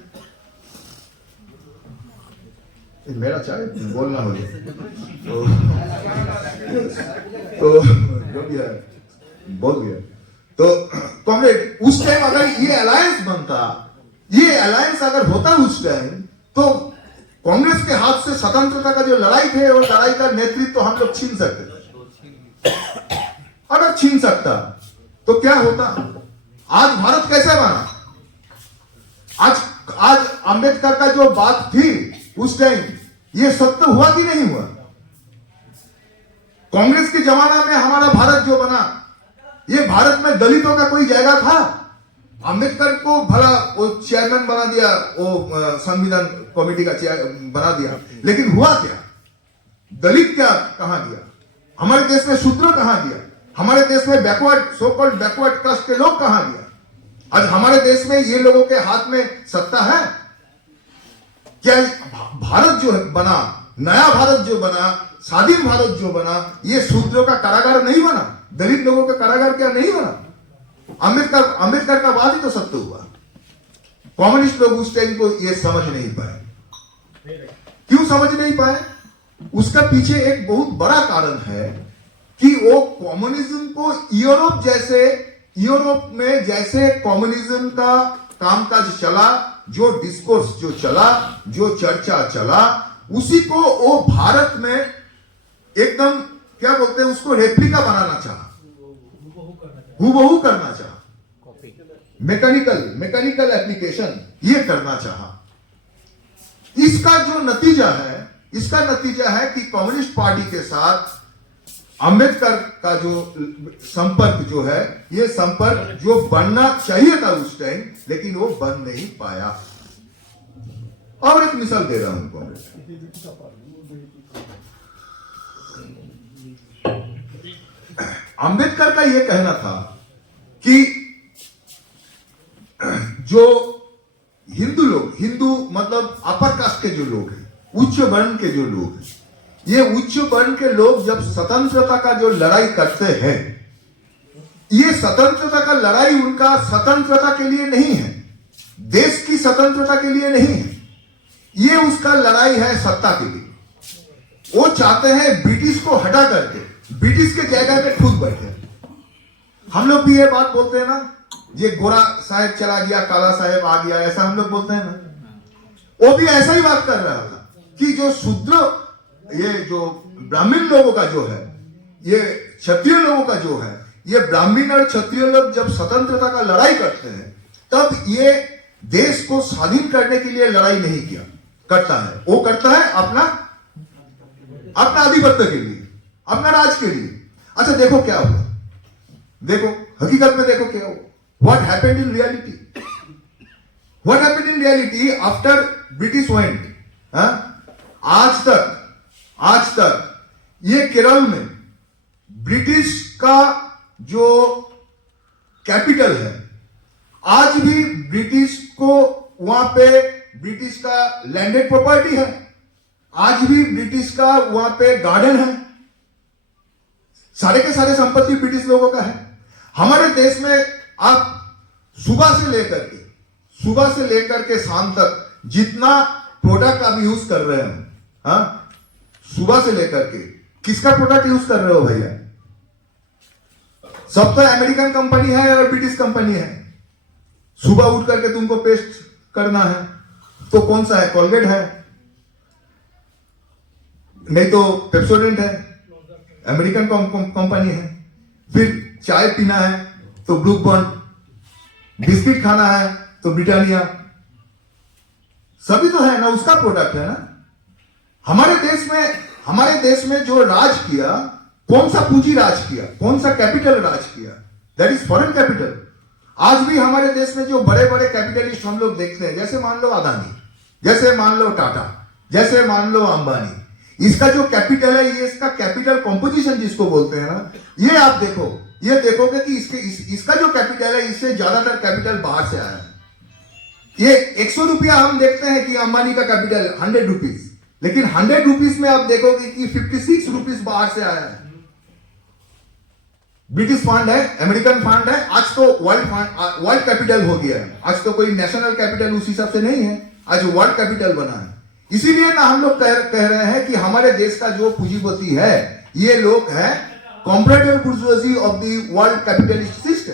मेरा चाहे बोलना हो तो जो भी है बोल गया। तो कॉमरेड, उस टाइम अगर ये अलायंस बनता, ये अलायंस अगर होता उस टाइम, तो कांग्रेस के हाथ से स्वतंत्रता का जो लड़ाई थे, वो लड़ाई का नेतृत्व हम लोग छीन सकते थे। अगर छीन सकता तो क्या होता? आज भारत कैसे बना? आज अंबेडकर का जो बात थी उस टाइम, ये सत्य हुआ कि नहीं हुआ? कांग्रेस के जमाना में हमारा भारत जो बना, ये भारत में दलितों का कोई जगह था? अंबेडकर को भला वो चेयरमैन बना दिया, वो संविधान कमेटी का बना दिया, लेकिन हुआ क्या? दलित क्या कहां दिया? हमारे देश में शूद्र कहां दिया? हमारे देश में backward, so called backward caste के लोग कहां दिया? आज हमारे देश में ये लोगों के हाथ में सत्ता है क्या? भारत जो बना, नया भारत जो बना, स्वाधीन भारत जो बना, ये शूद्रों का कारागार नहीं बना, दलित लोगों का कारागार क्या नहीं बना? अंबेडकर का बात ही तो सत्य हुआ। कम्युनिस्ट लोग उस टाइम को ये समझ नहीं पाए। क्यों समझ नहीं पाए? उसका पीछे एक बहुत बड़ा कारण है कि वो कम्युनिज्म को यूरोप में जैसे कम्युनिज्म का कामकाज चला, जो डिस्कोर्स जो चला, जो चर्चा चला, उसी को वो भारत में एकदम क्या बोलते हैं उसको, रेप्लिका बनाना चाहा, हुबहू करना चाहा, मैकेनिकल एप्लीकेशन ये करना चाहा। इसका नतीजा है कि कम्युनिस्ट पार्टी के साथ अंबेडकर का जो संपर्क जो है, ये संपर्क जो बनना चाहिए था उस टाइम, लेकिन वो बन नहीं पाया। और एक मिसाल दे रहा हूं कांग्रेस। अंबेडकर का यह कहना था कि जो हिंदू मतलब अपर कास्ट के जो लोग हैं, उच्च वर्ण के जो लोग हैं, ये उच्च वर्ण के लोग जब स्वतंत्रता का जो लड़ाई करते हैं, ये स्वतंत्रता का लड़ाई उनका स्वतंत्रता के लिए नहीं है, देश की स्वतंत्रता के लिए नहीं है, ये उसका लड़ाई है सत्ता के लिए। वो चाहते हैं ब्रिटिश को हटा करके ब्रिटिश के जगह पे खुद बैठे। हम लोग भी ये बात बोलते हैं ना, ये गोरा साहेब चला गया, काला साहेब आ गया, ऐसा हम लोग बोलते हैं ना। वो भी ऐसा ही बात कर रहा था कि जो शूद्र, ये जो ब्राह्मण लोगों का जो है, ये क्षत्रिय लोगों का जो है, ये ब्राह्मण और क्षत्रिय लोग जब स्वतंत्रता का लड़ाई करते हैं, तब ये देश को स्वाधीन करने के लिए लड़ाई नहीं करता है, वो करता है अपना आधिपत्य के लिए, अपना राज के लिए। अच्छा देखो क्या हुआ, देखो हकीकत में देखो क्या हुआ, what happened in reality, what happened in reality after British went. आज तक आज तक ये केरल में ब्रिटिश का जो कैपिटल है, आज भी ब्रिटिश को वहां पे ब्रिटिश का लैंडेड प्रॉपर्टी है, आज भी ब्रिटिश का वहां पे गार्डन है, सारे के सारे संपत्ति ब्रिटिश लोगों का है। हमारे देश में आप सुबह से लेकर के शाम तक जितना प्रोडक्ट आप यूज कर रहे हैं, हाँ, सुबह से लेकर के किसका प्रोडक्ट यूज कर रहे हो भैया? सब तो अमेरिकन कंपनी है और ब्रिटिश कंपनी है। सुबह उठ करके तुमको पेस्ट करना है तो कौन सा है? कॉलगेट है, नहीं तो पेप्सोडेंट है, अमेरिकन कंपनी है। फिर चाय पीना है तो ब्रू बॉन्ड, बिस्किट खाना है तो ब्रिटानिया, सभी तो है ना, उसका प्रोडक्ट है ना। हमारे देश में जो राज किया, कौन सा पूंजी राज किया, कौन सा कैपिटल राज किया? That is foreign capital. आज भी हमारे देश में जो बड़े बड़े कैपिटलिस्ट हम लोग देखते हैं, जैसे मान लो अदानी, जैसे मान लो टाटा, जैसे मान लो अंबानी, इसका जो कैपिटल है, ये इसका कैपिटल कॉम्पोजिशन जिसको बोलते हैं ना, ये आप ये देखोगे कि इसका जो कैपिटल है, इससे ज्यादातर कैपिटल बाहर से आया है। ये 100 रुपया हम देखते हैं कि अंबानी का कैपिटल 100 रुपीज, लेकिन 100 रुपीज में आप देखोगे कि 56 रुपीज बाहर से आया है। ब्रिटिश फंड है, अमेरिकन फंड है, आज तो वर्ल्ड कैपिटल हो गया है। आज तो कोई नेशनल कैपिटल उस हिसाब से नहीं है, आज वर्ल्ड कैपिटल बना है। इसीलिए ना हम लोग कह रहे हैं कि हमारे देश का जो पूंजीपति है, ये लोग है comparative bourgeoisie of the world capitalist system,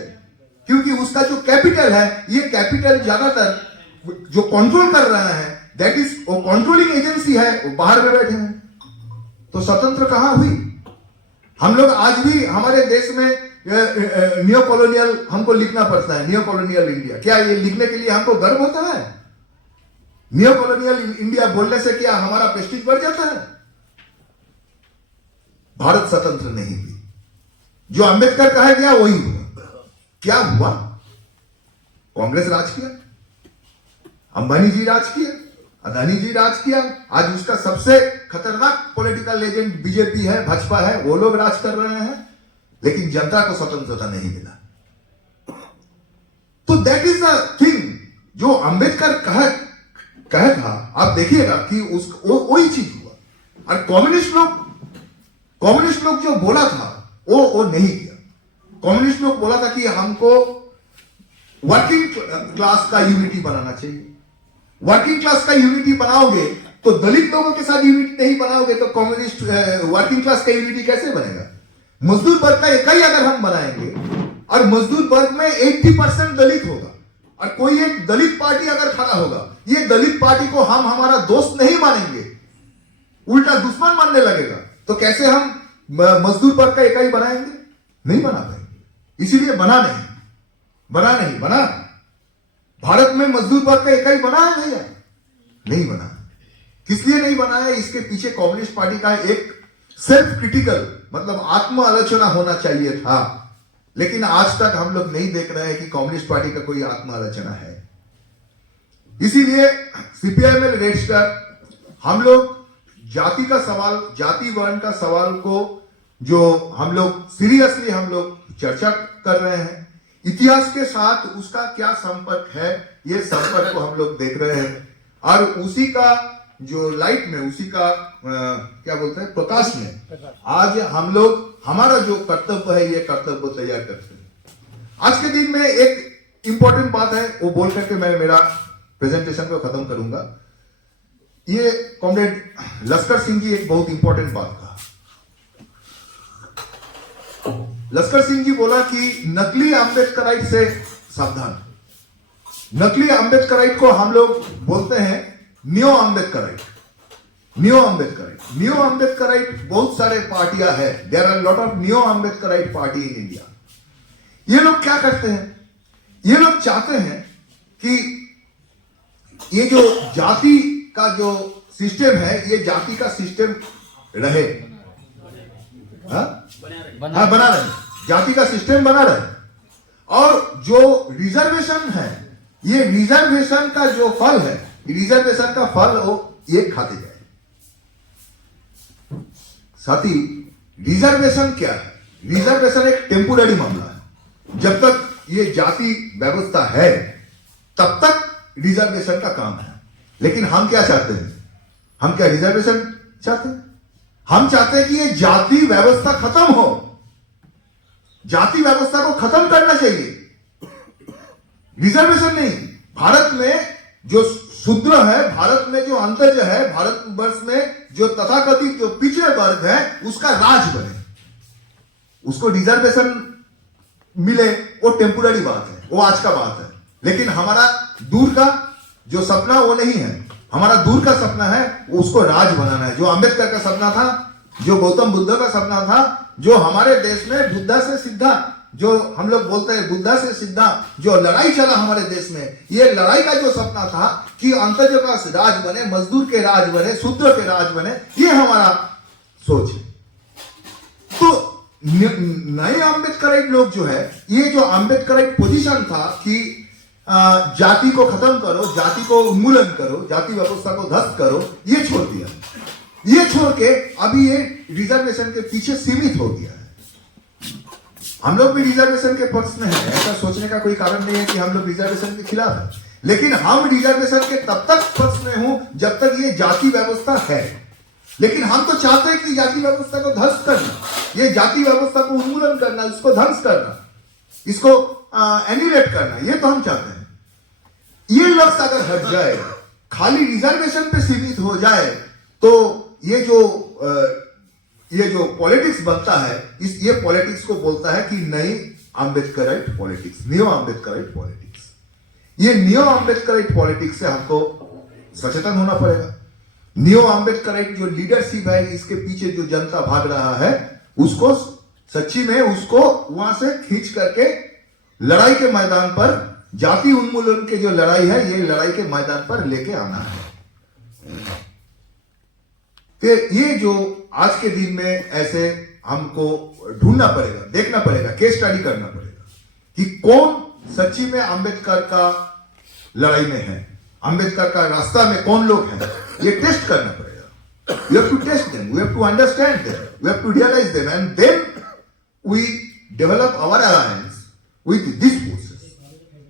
क्योंकि उसका जो कैपिटल है, ये कैपिटल ज्यादातर जो कंट्रोल कर रहा है, दैट इज वो कंट्रोलिंग एजेंसी है, वो बाहर में बैठे हैं। तो स्वतंत्र कहां हुई? हम लोग आज भी हमारे देश में नियो कॉलोनियल हमको लिखना पड़ता है, नियो कॉलोनियल इंडिया। क्या ये लिखने के लिए हमको गर्व होता है? नियो कॉलोनियल इंडिया बोलने से क्या हमारा प्रेस्टीज बढ़ जाता है? भारत स्वतंत्र नहीं हुई, जो अंबेडकर कहा गया वही हुआ। क्या हुआ? कांग्रेस राज किया, अंबानी जी राज किया, अदानी जी राज किया। आज उसका सबसे खतरनाक पॉलिटिकल एजेंट बीजेपी है, भाजपा है, वो लोग राज कर रहे हैं, लेकिन जनता को स्वतंत्रता नहीं मिला। तो दैट इज द थिंग जो अंबेडकर कहा था। आप देखिएगा कि वही चीज हुआ। और कम्युनिस्ट लोग जो बोला था वो नहीं किया। कम्युनिस्ट लोग बोला था कि हमको वर्किंग क्लास का यूनिटी बनाना चाहिए। वर्किंग क्लास का यूनिटी बनाओगे तो दलित लोगों के साथ यूनिटी नहीं बनाओगे तो कम्युनिस्ट वर्किंग क्लास का यूनिटी कैसे बनेगा? मजदूर वर्ग का इकाई अगर हम बनाएंगे और मजदूर वर्ग में 80% दलित होगा और कोई एक दलित पार्टी अगर खड़ा होगा, ये दलित पार्टी को हम हमारा दोस्त नहीं मानेंगे, उल्टा दुश्मन मानने लगेगा, तो कैसे हम मजदूर वर्ग का इकाई बनाएंगे? नहीं बना पाएंगे। इसीलिए बना। भारत में मजदूर वर्ग का इकाई बना है भैया? नहीं बना। किस लिए नहीं बना है? इसके पीछे कम्युनिस्ट पार्टी का एक सेल्फ क्रिटिकल मतलब आत्म आलोचना होना चाहिए था, लेकिन आज तक हम लोग नहीं देख रहे हैं कि कम्युनिस्ट पार्टी का कोई आत्म आलोचना है। इसीलिए सीपीआईएमएल रजिस्टर हम लोग जाति का सवाल, जाति वर्ण का सवाल को जो हम लोग सीरियसली हम लोग चर्चा कर रहे हैं, इतिहास के साथ उसका क्या संपर्क है, ये संपर्क को हम लोग देख रहे हैं और उसी का जो लाइट में, उसी का क्या बोलते हैं, प्रकाश में आज हम लोग हमारा जो कर्तव्य है, ये कर्तव्य तैयार करते हैं। आज के दिन में एक इंपॉर्टेंट बात है, वो बोल करके मैं मेरा प्रेजेंटेशन को खत्म करूंगा। ये कॉमरेड लश्कर सिंह जी एक बहुत इंपॉर्टेंट बात कहा। लश्कर सिंह जी बोला कि नकली अम्बेडकराइट से सावधान। नकली अम्बेडकराइट को हम लोग बोलते हैं नियो अम्बेडकराइट। नियो अम्बेडकराइट बहुत सारे पार्टियां हैं, there are lot of neo Ambedkarite party in India. ये लोग क्या करते हैं? ये लोग चाहते हैं कि ये जो जाति का जो सिस्टम है, ये जाति का सिस्टम रहे, बना रहे, जाति का सिस्टम बना रहे, और जो रिजर्वेशन है, ये रिजर्वेशन का जो फल है, रिजर्वेशन का फल वो ये खाते जाए। साथी, रिजर्वेशन क्या है? रिजर्वेशन एक टेम्पोररी मामला है। जब तक ये जाति व्यवस्था है तब तक रिजर्वेशन का काम है। लेकिन हम क्या चाहते हैं? हम क्या रिजर्वेशन चाहते हैं? हम चाहते हैं कि ये जाति व्यवस्था खत्म हो। जाति व्यवस्था को खत्म करना चाहिए, रिजर्वेशन नहीं। भारत में जो शूद्र है, भारत में जो अंतज है, भारतवर्ष में जो तथाकथित जो पिछड़े वर्ग है, उसका राज बने, उसको रिजर्वेशन मिले, वो टेम्पोररी बात है, वो आज का बात है। लेकिन हमारा दूर का जो सपना वो नहीं है। हमारा दूर का सपना है उसको राज बनाना है। जो अंबेडकर का सपना था, जो गौतम बुद्ध का सपना था, जो हमारे देश में बुद्धा से सिद्धा, जो हम लोग बोलते हैं बुद्धा से सिद्धा, जो लड़ाई चला हमारे देश में, ये लड़ाई का जो सपना था कि अंतजों का राज बने, मजदूर के राज बने, शूद्र के राज बने, ये हमारा सोच है। तो नए अम्बेडकराइट लोग जो है, ये जो अम्बेडकराइट पोजीशन था कि जाति को खत्म करो, जाति को उन्मूलन करो, जाति व्यवस्था को ध्वस्त करो, ये छोड़ दिया। ये छोड़ के अभी ये रिजर्वेशन के पीछे सीमित हो गया है। हम लोग भी रिजर्वेशन के पक्ष में हैं, ऐसा सोचने का कोई कारण नहीं है कि हम लोग रिजर्वेशन के खिलाफ हैं। लेकिन हम रिजर्वेशन के तब तक पक्ष में हूं जब तक ये जाति व्यवस्था है। लेकिन हम तो चाहते हैं कि जाति व्यवस्था को ध्वस्त करना, ये जाति व्यवस्था को उन्मूलन करना, इसको ध्वंस करना, इसको एनिलेट करना, ये तो हम चाहते हैं। ये लक्ष्य अगर हट जाए, खाली रिजर्वेशन पे सीमित हो जाए, तो ये जो पॉलिटिक्स बनता है, ये पॉलिटिक्स को बोलता है कि नई Ambedkarite politics, neo Ambedkarite politics. ये नियो अम्बेडकराइट पॉलिटिक्स से हमको सचेतन होना पड़ेगा। नियो अम्बेडकराइट जो लीडरशिप है, इसके पीछे जो जनता भाग रहा है, उसको सच्ची में उसको वहां से खींच करके लड़ाई के मैदान पर, जाति उन्मूलन के जो लड़ाई है, ये लड़ाई के मैदान पर लेके आना है। तो ये जो आज के दिन में ऐसे हमको ढूंढना पड़ेगा, देखना पड़ेगा, केस स्टडी करना पड़ेगा कि कौन सच्ची में अंबेडकर का लड़ाई में है, अंबेडकर का रास्ता में कौन लोग हैं, ये टेस्ट करना पड़ेगा। We have to test them, we have to understand them, we have to realize them, and then we develop our alliance with these forces.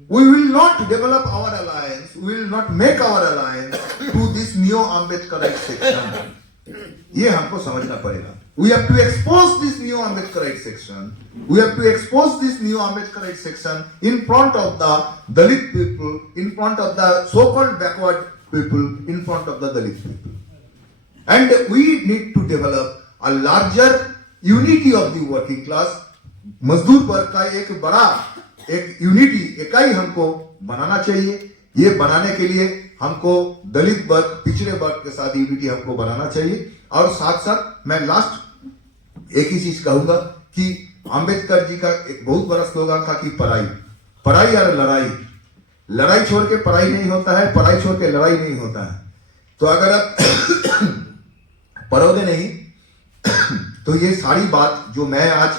We will not develop our alliance, we will not make our alliance to this neo-Ambedkarite section. ये हमको समझना पड़ेगा। We have to expose this neo-Ambedkarite section. We have to expose this neo-Ambedkarite section in front of the Dalit people, in front of the so-called backward people, in front of the Dalit people. And we need to develop a larger unity of the working class. मजदूर वर्ग का एक बड़ा एक यूनिटी, इकाई हमको बनाना चाहिए। ये बनाने के लिए हमको दलित वर्ग, पिछड़े वर्ग के साथ यूनिटी हमको बनाना चाहिए। और साथ साथ मैं लास्ट एक ही चीज कहूंगा कि अंबेडकर जी का एक बहुत बड़ा स्लोगन था कि पढ़ाई और लड़ाई, लड़ाई छोड़ के पढ़ाई नहीं होता है, पढ़ाई छोड़ के लड़ाई नहीं होता है। तो अगर आप पढ़ोगे नहीं तो ये सारी बात जो मैं आज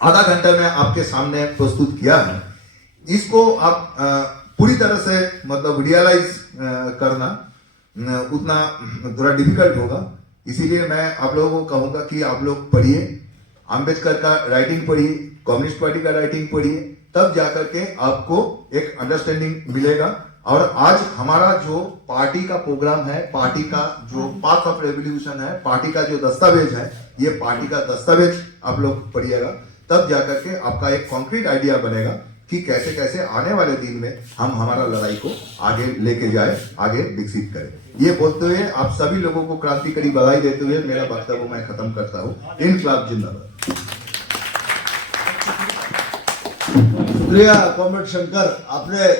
आधा घंटा में आपके सामने प्रस्तुत किया है, इसको आप पूरी तरह से मतलब रियलाइज करना उतना थोड़ा डिफिकल्ट होगा। इसीलिए मैं आप लोगों को कहूंगा कि आप लोग पढ़िए, अंबेडकर का राइटिंग पढ़िए, कम्युनिस्ट पार्टी का राइटिंग पढ़िए, तब जाकर के आपको एक अंडरस्टैंडिंग मिलेगा। और आज हमारा जो पार्टी का प्रोग्राम है, पार्टी का जो पाथ ऑफ रेवोल्यूशन है, पार्टी का जो दस्तावेज है, ये पार्टी का दस्तावेज आप लोग पढ़िएगा, तब जाकर के आपका एक कॉन्क्रीट आइडिया बनेगा कि कैसे कैसे आने वाले दिन में हम हमारा लड़ाई को आगे लेके जाए, आगे विकसित करें। ये बोलते हुए आप सभी लोगों को क्रांतिकारी बधाई देते हुए मेरा वक्तव्य मैं खत्म करता हूँ। इनकलाब जिंदाबाद। शुक्रिया कॉमरेड शंकर, आपने